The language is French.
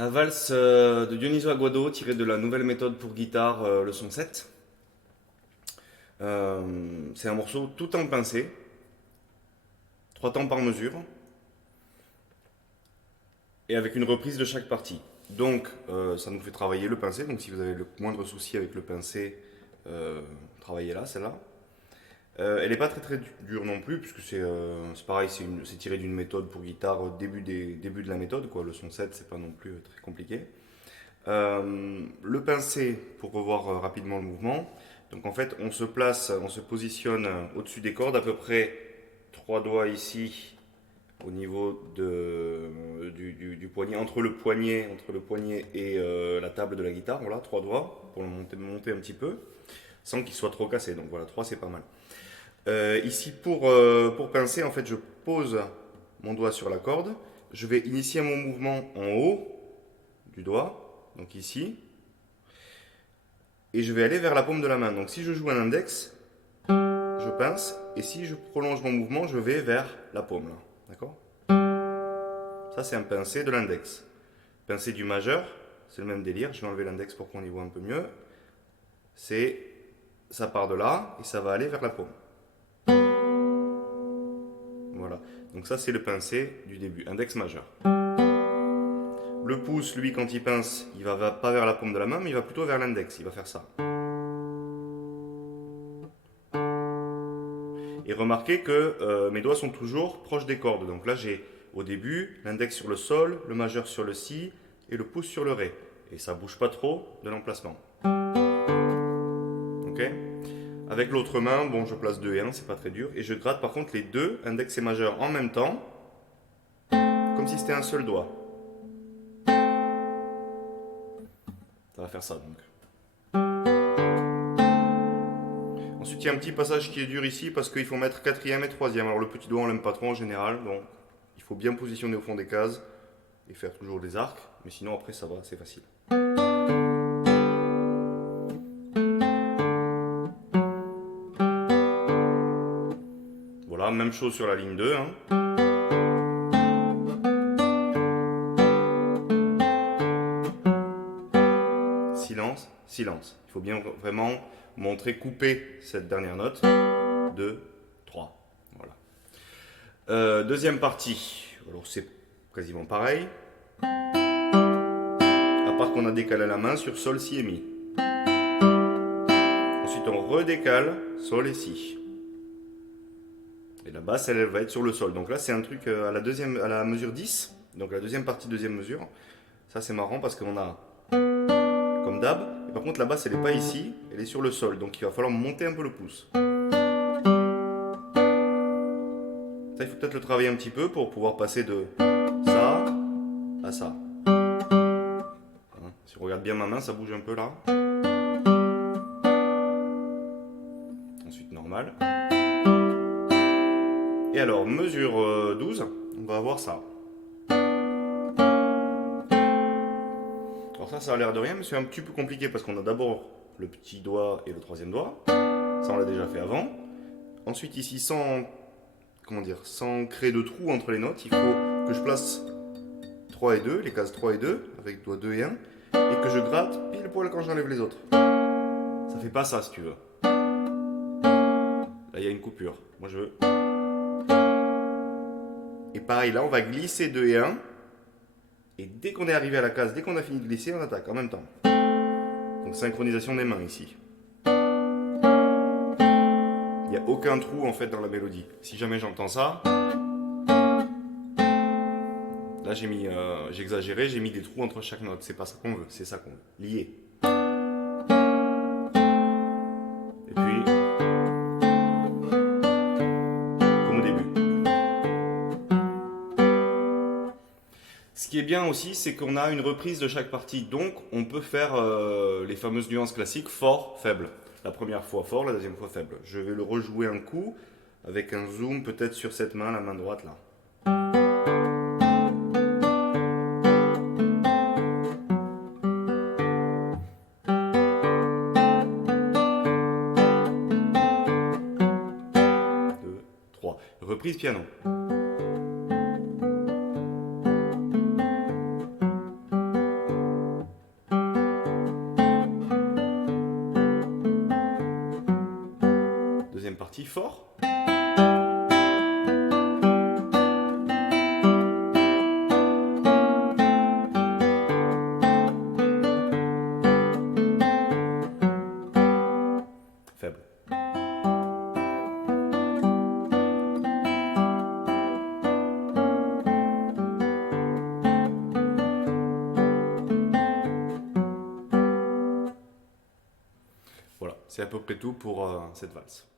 La valse de Dioniso Aguado tirée de la nouvelle méthode pour guitare leçon 7. C'est un morceau tout en pincé, 3 temps par mesure, et avec une reprise de chaque partie. Donc ça nous fait travailler le pincé, donc si vous avez le moindre souci avec le pincé, travaillez là, celle-là. Elle n'est pas très très dure non plus, puisque c'est pareil, c'est tiré d'une méthode pour guitare, début de la méthode, quoi. Le son 7, c'est pas non plus très compliqué. Le pincé, pour revoir rapidement le mouvement, donc en fait on se place, on se positionne au-dessus des cordes, à peu près 3 doigts ici, au niveau du poignet, entre le poignet et la table de la guitare, voilà, 3 doigts, pour le monter un petit peu, sans qu'il soit trop cassé, donc voilà, 3 c'est pas mal. Ici, pour pincer, en fait, je pose mon doigt sur la corde. Je vais initier mon mouvement en haut du doigt, donc ici, et je vais aller vers la paume de la main. Donc si je joue un index, je pince, et si je prolonge mon mouvement, je vais vers la paume, là. D'accord? Ça, c'est un pincé de l'index. Pincé du majeur, c'est le même délire. Je vais enlever l'index pour qu'on y voit un peu mieux. Ça part de là, et ça va aller vers la paume. Voilà. Donc ça, c'est le pincé du début, index majeur. Le pouce, lui, quand il pince, il va pas vers la paume de la main, mais il va plutôt vers l'index. Il va faire ça. Et remarquez que mes doigts sont toujours proches des cordes. Donc là, j'ai au début l'index sur le sol, le majeur sur le si et le pouce sur le ré. Et ça bouge pas trop de l'emplacement. Ok? Avec l'autre main, bon, je place 2 et 1, c'est pas très dur. Et je gratte par contre les deux, index et majeur, en même temps, comme si c'était un seul doigt. Ça va faire ça donc. Ensuite, il y a un petit passage qui est dur ici parce qu'il faut mettre quatrième et troisième. Alors le petit doigt, on l'aime pas trop en général, donc il faut bien positionner au fond des cases et faire toujours des arcs. Mais sinon, après, ça va, c'est facile. Voilà, même chose sur la ligne 2. Silence, silence. Il faut bien vraiment montrer, couper cette dernière note. 2, 3. Voilà. Deuxième partie. Alors c'est quasiment pareil. À part qu'on a décalé la main sur sol, si et mi. Ensuite on redécale sol et si. Et la basse, elle va être sur le sol. Donc là c'est un truc à la mesure 10. Donc la deuxième partie, deuxième mesure. Ça c'est marrant parce qu'on a comme d'hab. Et par contre la basse elle n'est pas ici, elle est sur le sol. Donc il va falloir monter un peu le pouce. Ça il faut peut-être le travailler un petit peu pour pouvoir passer de ça à ça. Si on regarde bien ma main, ça bouge un peu là. Ensuite normal. Et alors mesure 12, on va avoir ça. Alors ça a l'air de rien, mais c'est un petit peu compliqué parce qu'on a d'abord le petit doigt et le troisième doigt. Ça on l'a déjà fait avant. Ensuite ici sans créer de trou entre les notes, il faut que je place 3 et 2, les cases 3 et 2, avec doigt 2 et 1, et que je gratte pile poil quand j'enlève les autres. Ça fait pas ça si tu veux. Là il y a une coupure. Moi je veux. Et pareil, là on va glisser 2 et 1. Et dès qu'on est arrivé à la case, dès qu'on a fini de glisser, on attaque en même temps. Donc synchronisation des mains ici. Il n'y a aucun trou en fait dans la mélodie. Si jamais j'entends ça, là j'ai exagéré, j'ai mis des trous entre chaque note. C'est pas ça qu'on veut, c'est ça qu'on veut. Lié. Et puis, comme au début. Ce qui est bien aussi, c'est qu'on a une reprise de chaque partie. Donc on peut faire les fameuses nuances classiques fort, faible. La première fois fort, la deuxième fois faible. Je vais le rejouer un coup avec un zoom peut-être sur cette main, la main droite là. Deux, trois. Reprise piano. partie fort. Faible. Voilà, c'est à peu près tout pour cette valse.